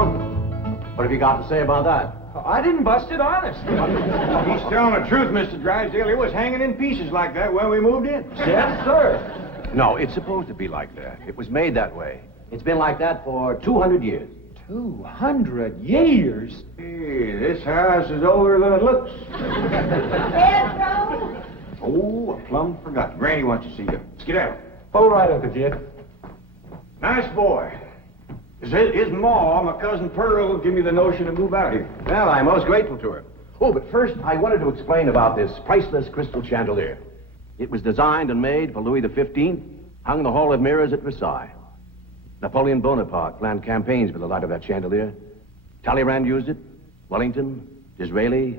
Well, What have you got to say about that? I didn't bust it, honest. He's telling the truth, Mr. Drysdale. It was hanging in pieces like that when we moved in. Yes, sir. No, it's supposed to be like that. It was made that way. It's been like that for 200 years. 200 years? Hey, this house is older than it looks. Pedro? Oh, I plumb forgot. Granny wants to see you. Let's get out. All right, Uncle Jed. Nice boy. His ma, my cousin Pearl, gave me the notion to move out here. Well, I'm most grateful to her. Oh, but first, I wanted to explain about this priceless crystal chandelier. It was designed and made for Louis XV, hung in the Hall of Mirrors at Versailles. Napoleon Bonaparte planned campaigns with the light of that chandelier. Talleyrand used it. Wellington, Disraeli,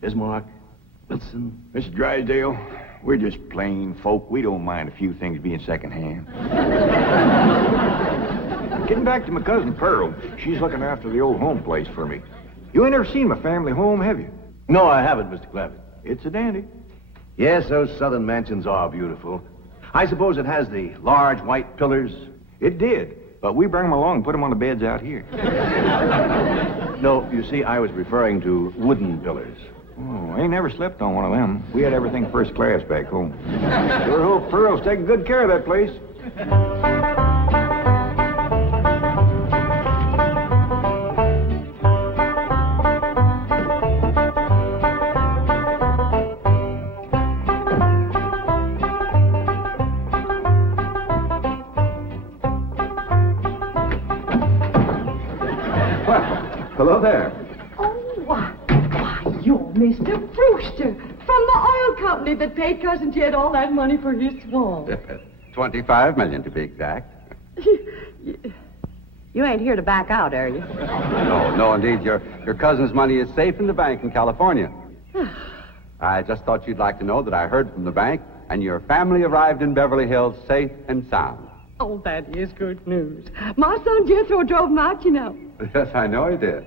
Bismarck, Wilson. Mr. Drysdale, we're just plain folk. We don't mind a few things being secondhand. Getting back to my cousin Pearl, she's looking after the old home place for me. You ain't never seen my family home, have you? No, I haven't, Mr. Clampett. It's a dandy. Yes, those southern mansions are beautiful. I suppose it has the large white pillars. It did, but we bring them along and put them on the beds out here. No, you see, I was referring to wooden pillars. Oh, I ain't never slept on one of them. We had everything first class back home. Sure hope Pearl's taking good care of that place. Hello there. Oh, why, you're Mr. Brewster from the oil company that paid Cousin Jed all that money for his swamp. 25 million to be exact. You ain't here to back out, are you? No, indeed. Your cousin's money is safe in the bank in California. I just thought you'd like to know that I heard from the bank, and your family arrived in Beverly Hills safe and sound. Oh, that is good news. My son Jethro drove him out, you know. Yes, I know he did.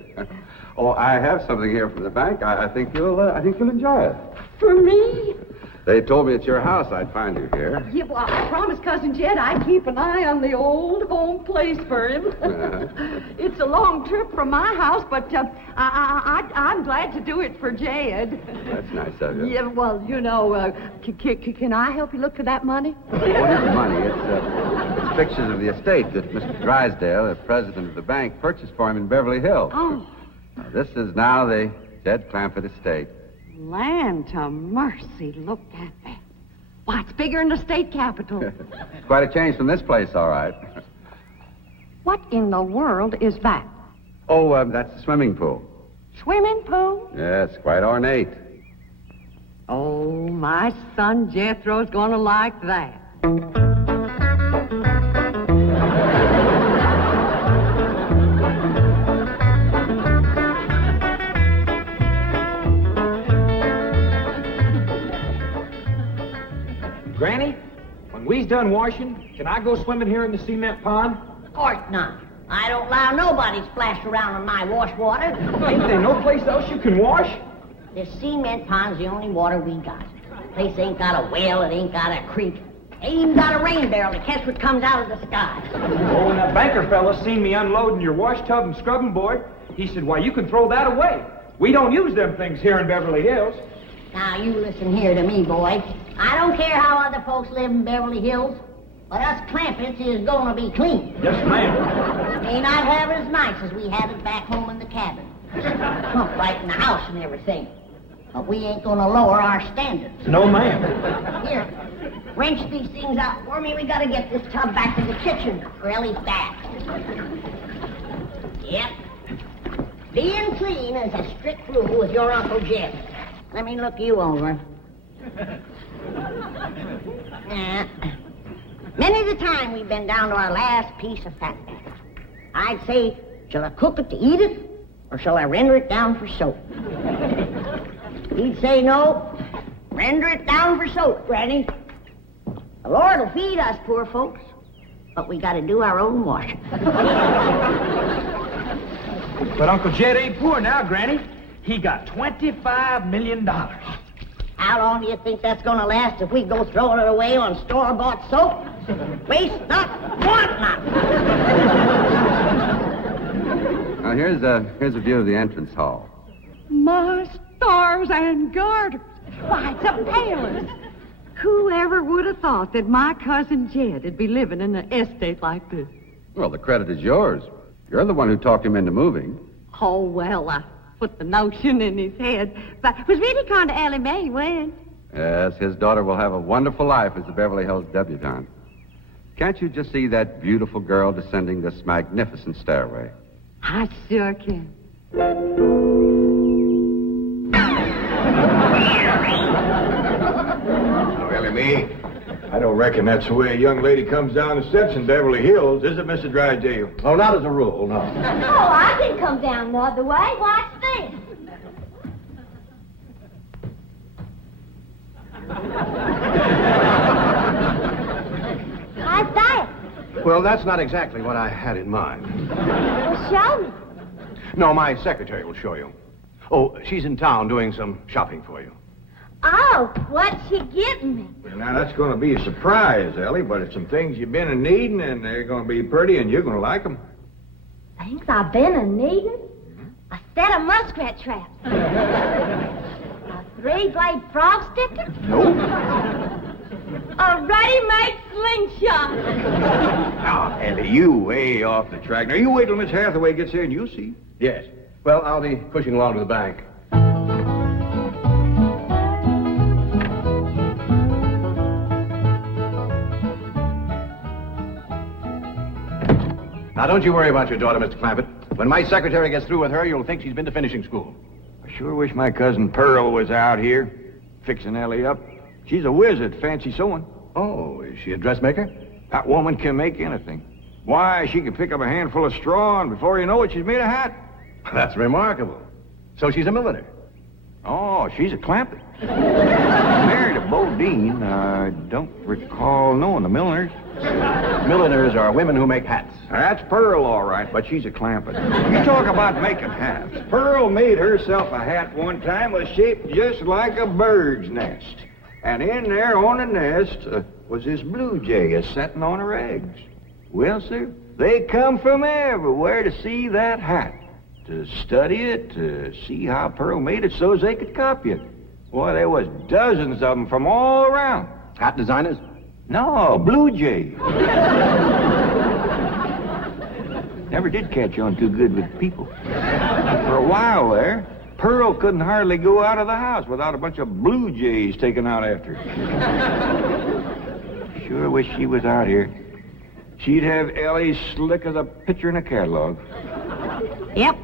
Oh, I have something here from the bank. I think you'll enjoy it. For me? They told me at your house I'd find you here. Yeah, well, I promised Cousin Jed I'd keep an eye on the old home place for him. It's a long trip from my house, but I'm glad to do it for Jed. That's nice of you. Yeah, well, you know, can I help you look for that money? What is the money? It's pictures of the estate that Mr. Drysdale, the president of the bank, purchased for him in Beverly Hills. Oh. Now, this is now the Jed Clampett estate. Land to mercy, look at that. Why, it's bigger than the state capitol. It's quite a change from this place, all right. What in the world is that? Oh, that's the swimming pool. Swimming pool? Yes, quite ornate. Oh, my son Jethro's gonna like that. Granny, when we's done washing, can I go swimming here in the cement pond? Of course not. I don't allow nobody to splash around in my wash water. Ain't there no place else you can wash? This cement pond's the only water we got. Place ain't got a well, it ain't got a creek. Ain't even got a rain barrel to catch what comes out of the sky. Oh, and that banker fella seen me unloading your wash tub and scrubbing board. He said, why, you can throw that away. We don't use them things here in Beverly Hills. Now, you listen here to me, boy. I don't care how other folks live in Beverly Hills, but us Clampetts is gonna be clean. Yes, ma'am. May not have it as nice as we had it back home in the cabin. Plump right in the house and everything. But we ain't gonna lower our standards. No, ma'am. Here, wrench these things out for me. We gotta get this tub back to the kitchen really fast. Yep. Being clean is a strict rule with your Uncle Jed. Let me look you over. Many the time we've been down to our last piece of fat. I'd say, shall I cook it to eat it, or shall I render it down for soap? He'd say, no, render it down for soap, Granny. The Lord will feed us poor folks, but we gotta do our own washing. But Uncle Jed ain't poor now, Granny. He got $25 million. How long do you think that's gonna last if we go throwing it away on store-bought soap? Waste not, want not. Now, here's a view of the entrance hall. My stars and garters. Why, it's a palace. Whoever would have thought that my cousin Jed would be living in an estate like this? Well, the credit is yours. You're the one who talked him into moving. Oh, well, I put the notion in his head. But it was really kind of Ellie Mae when. Yes, his daughter will have a wonderful life as a Beverly Hills debutante. Can't you just see that beautiful girl descending this magnificent stairway? I sure can. Oh, Ellie Mae, I don't reckon that's the way a young lady comes down the steps in Beverly Hills, is it, Mr. Drysdale? Oh, not as a rule, no. Oh, I can come down the other way. Watch this. How's that? Well, that's not exactly what I had in mind. Well, show me. No, my secretary will show you. Oh, she's in town doing some shopping for you. Oh, what's she getting me? Well, now, that's going to be a surprise, Ellie, but it's some things you've been a-needing, and they're going to be pretty, and you're going to like them. Things I've been a-needing? A set of muskrat traps. A three-blade frog sticker? Nope. A ready-made slingshot. Now, Ellie, you way off the track. Now, you wait till Miss Hathaway gets here, and you'll see. Yes. Well, I'll be pushing along to the bank. Now, don't you worry about your daughter, Mr. Clampett. When my secretary gets through with her, you'll think she's been to finishing school. I sure wish my cousin Pearl was out here, fixing Ellie up. She's a whiz at fancy sewing. Oh, is she a dressmaker? That woman can make anything. Why, she can pick up a handful of straw, and before you know it, she's made a hat. That's remarkable. So she's a milliner. Oh, she's a Clampett. Married to Bodine. I don't recall knowing the milliners. Milliners are women who make hats. That's Pearl, all right, but she's a Clampett. You talk about making hats. Pearl made herself a hat one time that was shaped just like a bird's nest. And in there on the nest was this blue jay a-setting on her eggs. Well, sir, they come from everywhere to see that hat, to study it, to see how Pearl made it so as they could copy it. Boy, there was dozens of them from all around. Hat designers? No, blue jay. Never did catch on too good with people. For a while there, Pearl couldn't hardly go out of the house without a bunch of blue jays taken out after her. Sure wish she was out here. She'd have Ellie slick as a picture in a catalog. Yep.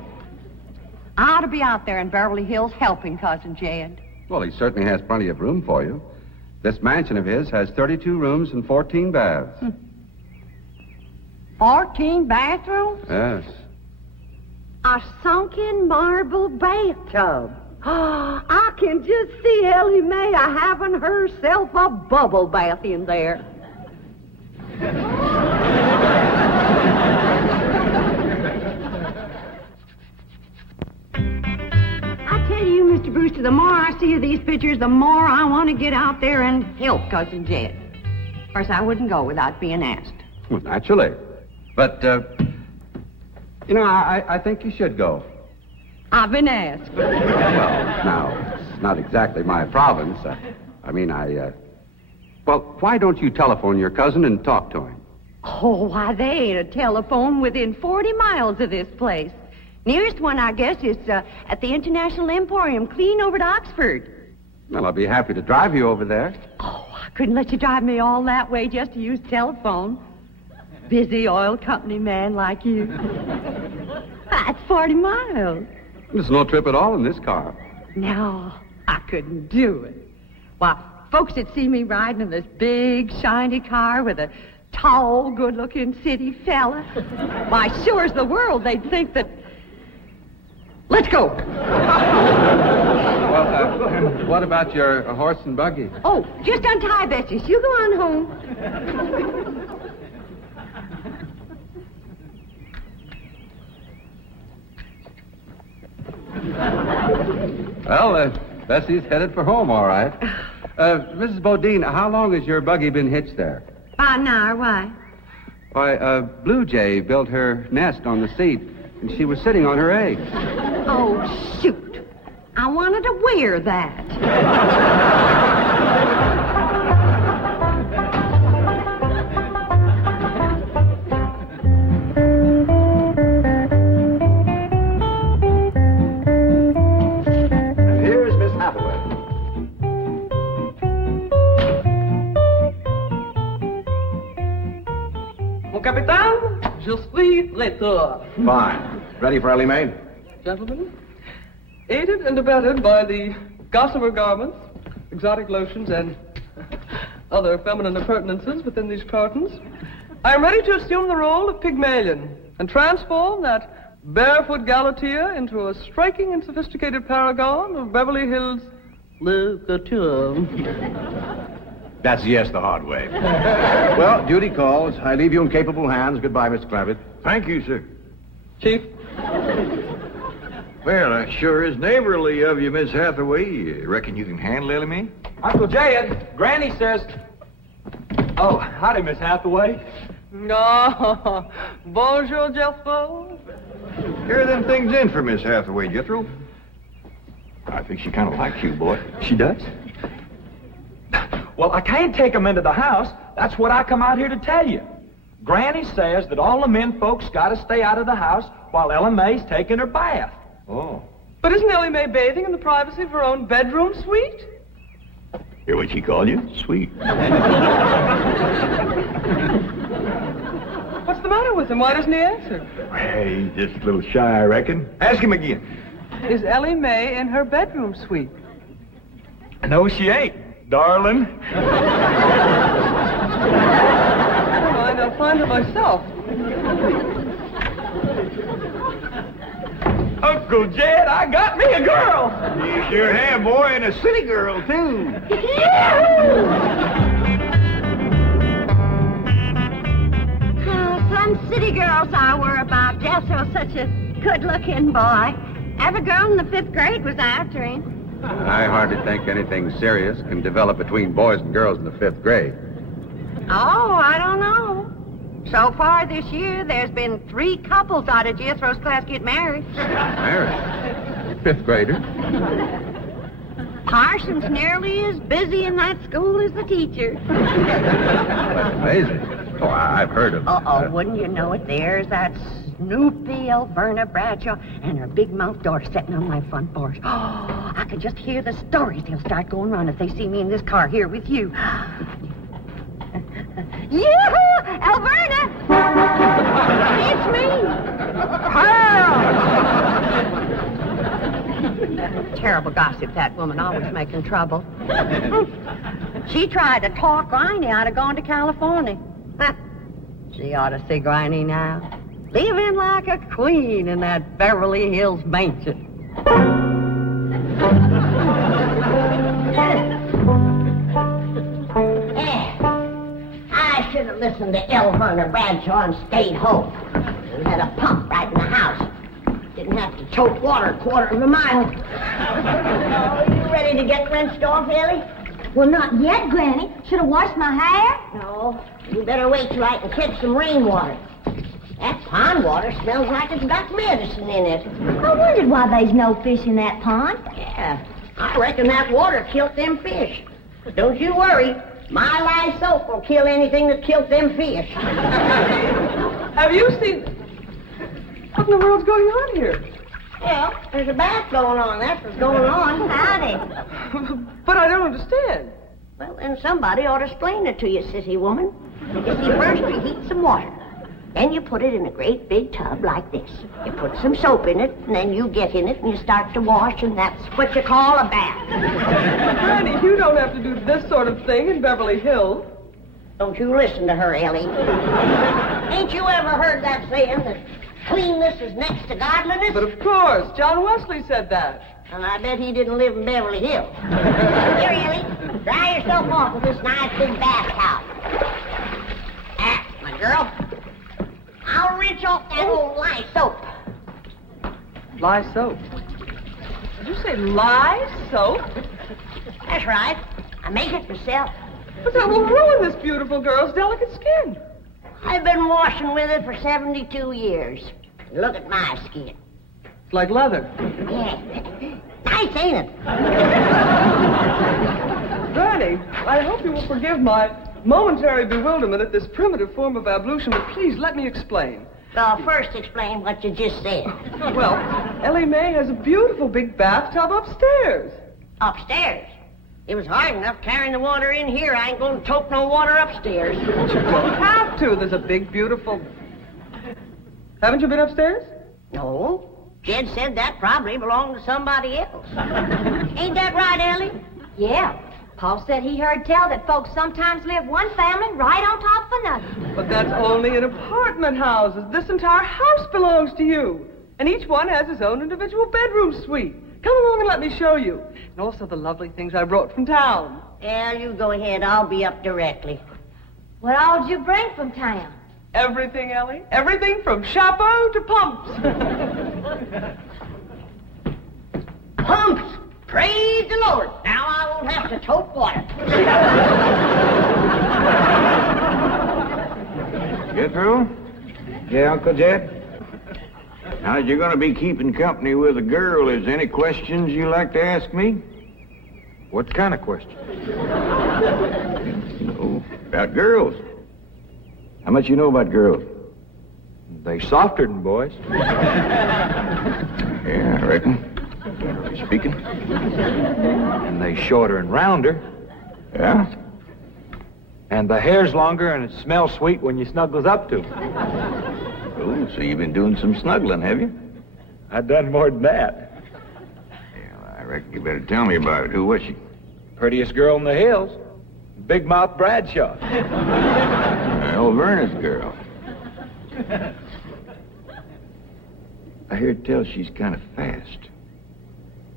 I ought to be out there in Beverly Hills helping Cousin Jed. Well, he certainly has plenty of room for you. This mansion of his has 32 rooms and 14 baths. 14 bathrooms? Yes. A sunken marble bathtub. I can just see Ellie Mae having herself a bubble bath in there. I tell you, Mr. Brewster, the more I see of these pictures, the more I want to get out there and help Cousin Jed. Of course, I wouldn't go without being asked. Well, naturally. But, I think you should go. I've been asked. Well, now, it's not exactly my province. Well, why don't you telephone your cousin and talk to him? Oh, why, they ain't a telephone within 40 miles of this place. Nearest one, I guess, is at the International Emporium, clean over to Oxford. Well, I'll be happy to drive you over there. Oh, I couldn't let you drive me all that way just to use telephone. Busy oil company man like you. That's 40 miles. There's no trip at all in this car. No, I couldn't do it. Why, folks that see me riding in this big, shiny car with a tall, good-looking city fella, why, sure as the world, they'd think that... Let's go. Well, what about your horse and buggy? Oh, just untie Betsy. You go on home. Well, Bessie's headed for home, all right. Mrs. Bodine, how long has your buggy been hitched there? About an hour, why? Why, Blue Jay built her nest on the seat, and she was sitting on her eggs. Oh, shoot. I wanted to wear that. And here's Miss Hathaway. Mon capitaine, je suis traiteur. Fine. Ready for Ellie Mae? Gentlemen, aided and abetted by the gossamer garments, exotic lotions, and other feminine appurtenances within these cartons, I am ready to assume the role of Pygmalion and transform that barefoot Galatea into a striking and sophisticated paragon of Beverly Hills literature. That's yes the hard way. Well, duty calls. I leave you in capable hands. Goodbye, Mr. Clampett. Thank you, sir. Chief, Well, that sure is neighborly of you, Miss Hathaway. Reckon you can handle Ellie Mae? Uncle Jed, Granny says... Oh, howdy, Miss Hathaway. no, bonjour, Jethro. Carry them things in for Miss Hathaway, Jethro. I think she kind of likes you, boy. She does? Well, I can't take them into the house. That's what I come out here to tell you. Granny says that all the men folks got to stay out of the house while Ella Mae's taking her bath. Oh. But isn't Ellie Mae bathing in the privacy of her own bedroom suite? Hear what she called you? Sweet. What's the matter with him? Why doesn't he answer? Hey, he's just a little shy, I reckon. Ask him again. Is Ellie Mae in her bedroom suite? No, she ain't, darling. Never mind, I'll find her myself. Uncle Jed, I got me a girl. You sure have, boy, and a city girl, too. Some city girls I were about. Jethro's such a good-looking boy. Every girl in the 5th grade was after him. I hardly think anything serious can develop between boys and girls in the 5th grade. Oh, I don't know. So far this year, there's been 3 couples out of Jethro's class get married. Married? 5th grader? Parson's nearly as busy in that school as the teacher. That's amazing. Oh, I've heard of... Wouldn't you know it? There's that Snoopy Alverna Bradshaw and her big mouth daughter sitting on my front porch. Oh, I can just hear the stories they'll start going around if they see me in this car here with you. Yoo-hoo! Alverna! It's me! Terrible gossip, that woman, always making trouble. She tried to talk Granny out of going to California. She ought to see Granny now. Living like a queen in that Beverly Hills mansion. I should have listened to Elverna Bradshaw and stayed home. We had a pump right in the house. Didn't have to choke water a quarter of a mile. Are you ready to get rinsed off, Ellie? Well, not yet, Granny. Should have washed my hair. No. You better wait till I can catch some rainwater. That pond water smells like it's got medicine in it. I wondered why there's no fish in that pond. Yeah, I reckon that water killed them fish. But don't you worry. My lye soap will kill anything that killed them fish. Have you seen... What in the world's going on here? Well, there's a bath going on. That's what's going on. Howdy. But I don't understand. Well, then somebody ought to explain it to you, sissy woman. You see, first you heat some water. Then you put it in a great big tub like this. You put some soap in it, and then you get in it and you start to wash, and that's what you call a bath. Granny, you don't have to do this sort of thing in Beverly Hills. Don't you listen to her, Ellie. Ain't you ever heard that saying that cleanness is next to godliness? But of course, John Wesley said that. And I bet he didn't live in Beverly Hills. Here, Ellie, dry yourself off with this nice big bath towel. My girl. I'll rinse off that old lye soap. Lye soap. Did you say lye soap? That's right. I make it myself. But that will ruin this beautiful girl's delicate skin. I've been washing with it for 72 years. Look at my skin. It's like leather. Yeah. Nice, ain't it? Granny, I hope you will forgive my momentary bewilderment at this primitive form of ablution, but please let me explain. Well, first explain what you just said. Well, Ellie Mae has a beautiful big bathtub upstairs. Upstairs? It was hard enough carrying the water in here. I ain't going to tote no water upstairs. You don't have to. There's a big, beautiful... Haven't you been upstairs? No. Jed said that probably belonged to somebody else. Ain't that right, Ellie? Yeah. Paul said he heard tell that folks sometimes live one family right on top of another. But that's only in apartment houses. This entire house belongs to you. And each one has his own individual bedroom suite. Come along and let me show you. And also the lovely things I brought from town. Yeah, you go ahead. I'll be up directly. What all did you bring from town? Everything, Ellie. Everything from chapeau to pumps. Pumps! Praise the Lord. Now I won't have to tote water. Get through? Yeah, Uncle Jed? Now, as you're going to be keeping company with a girl, is there any questions you like to ask me? What kind of question? About girls. How much you know about girls? They softer than boys. Yeah, I reckon. Generally speaking. And they shorter and rounder. Yeah? And the hair's longer and it smells sweet when you snuggles up to 'em. Oh, so you've been doing some snuggling, have you? I done more than that. Yeah, I reckon you better tell me about it. Who was she? Prettiest girl in the hills. Big Mouth Bradshaw. Old Verna's girl. I hear tell she's kind of fast.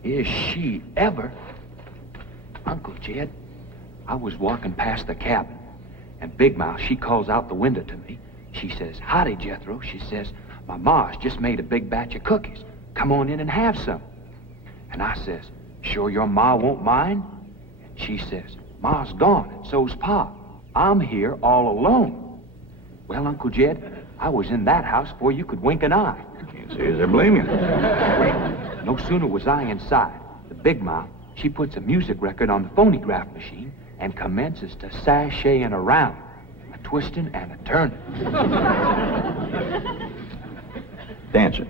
Is she ever? Uncle Jed, I was walking past the cabin, and Big Mouth, she calls out the window to me. She says, "Howdy, Jethro." She says, "My ma's just made a big batch of cookies. Come on in and have some." And I says, "Sure your ma won't mind?" And she says, "Ma's gone, and so's Pa. I'm here all alone." Well, Uncle Jed, I was in that house before you could wink an eye. Can't say as I blame you. No sooner was I inside, the Big Mouth, she puts a music record on the phonograph machine and commences to sashaying around, a twisting and a turning. Dancing.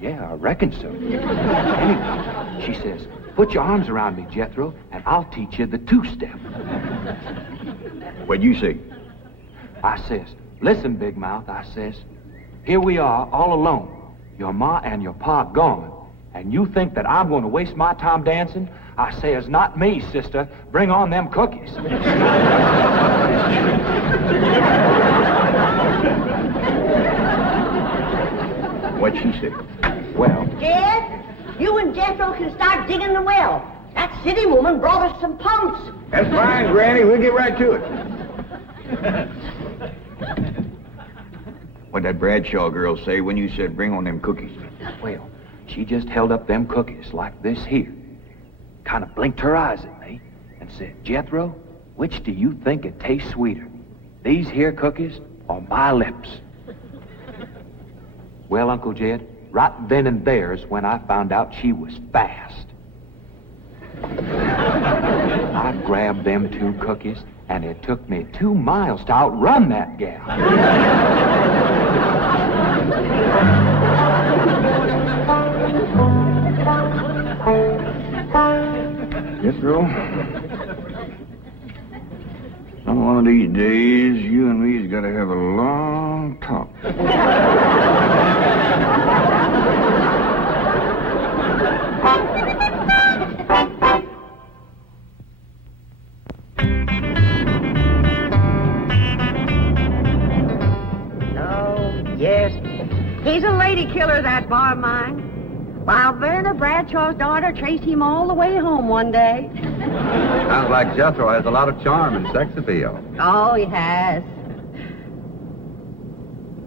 Yeah, I reckon so. Anyway, she says, "Put your arms around me, Jethro, and I'll teach you the two-step." What'd you say? I says, "Listen, Big Mouth," I says, "here we are all alone. Your ma and your pa gone, and you think that I'm going to waste my time dancing?" I says, "Not me, sister. Bring on them cookies." What'd she say? Well, Jed, you and Jethro can start digging the well. That city woman brought us some pumps. That's fine, Granny. We'll get right to it. What'd that Bradshaw girl say when you said bring on them cookies? well, she just held up them cookies like this here, kind of blinked her eyes at me, and said, "Jethro, which do you think it tastes sweeter, these here cookies or my lips?" Well, Uncle Jed, right then and there's when I found out she was fast. I grabbed them two cookies, and it took me 2 miles to outrun that gal. Jethro, on one of these days, you and me's got to have a long talk. Yes. He's a lady killer, that bar of mine. While Verna Bradshaw's daughter traced him all the way home one day. Sounds like Jethro has a lot of charm and sex appeal. Oh, he has.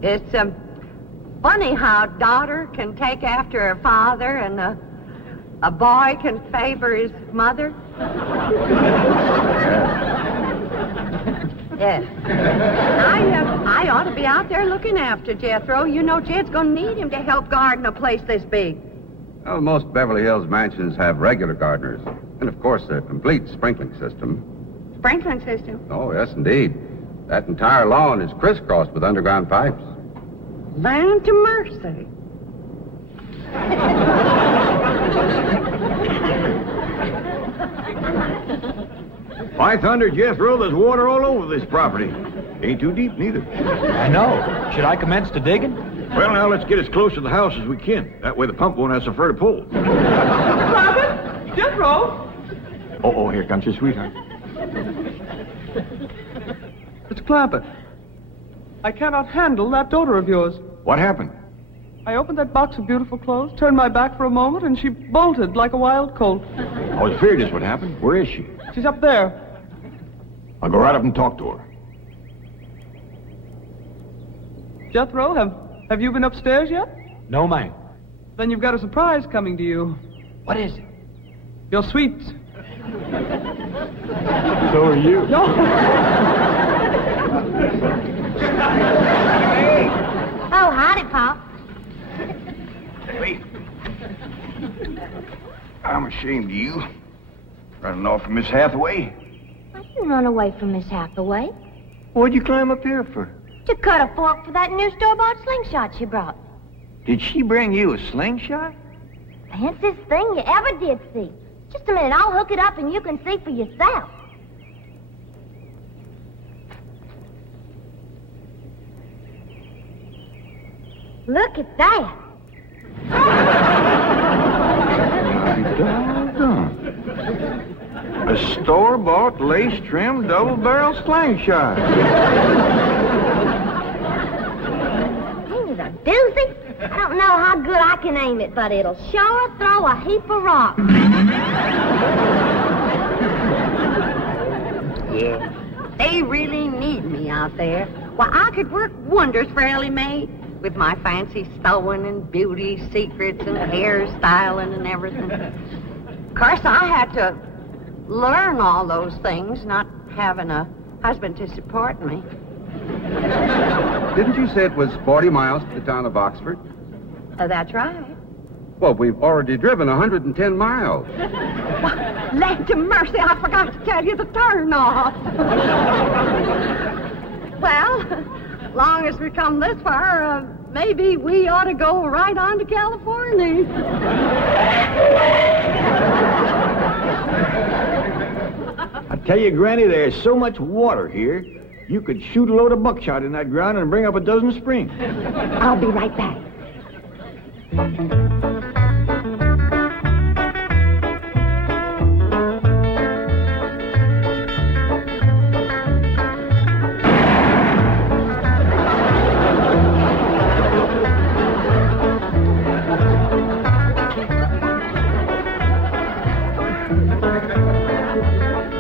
It's funny how a daughter can take after her father and a boy can favor his mother. Yes. I ought to be out there looking after Jethro. You know Jed's going to need him to help garden a place this big. Well, most Beverly Hills mansions have regular gardeners. And, of course, a complete sprinkling system. Sprinkling system? Oh, yes, indeed. That entire lawn is crisscrossed with underground pipes. Land to mercy. By thunder, Jethro, there's water all over this property. Ain't too deep, neither. I know. Should I commence to digging? Well, now, let's get as close to the house as we can. That way the pump won't have so far to pull. Clampetts? Jethro? Oh, here comes your sweetheart. It's Clampett. I cannot handle that daughter of yours. What happened? I opened that box of beautiful clothes, turned my back for a moment, and she bolted like a wild colt. I was afraid this would happen. Where is she? She's up there. I'll go right up and talk to her. Jethro, have you been upstairs yet? No, ma'am. Then you've got a surprise coming to you. What is it? Your sweets. So are you. No. Oh, howdy, Pop. Wait. I'm ashamed of you. Running off from Miss Hathaway. I didn't run away from Miss Hathaway. What'd you climb up here for? To cut a fork for that new store-bought slingshot she brought. Did she bring you a slingshot? Fanciest thing you ever did see. Just a minute, I'll hook it up and you can see for yourself. Look at that. Doggone. A store-bought, lace-trimmed, double-barrel slingshot. Ain't it a doozy? I don't know how good I can aim it, but it'll sure throw a heap of rocks. Yeah. They really need me out there. Why, I could work wonders for Ellie Mae with my fancy sewing and beauty secrets and hairstyling and everything. Of course, I had to learn all those things, not having a husband to support me. Didn't you say it was 40 miles to the town of Oxford? That's right. Well, we've already driven 110 miles. Land to mercy, I forgot to tell you the turn off. Well, long as we come this far, maybe we ought to go right on to California. I tell you, Granny, there's so much water here, you could shoot a load of buckshot in that ground and bring up a dozen springs. I'll be right back.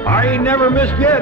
I ain't never missed yet.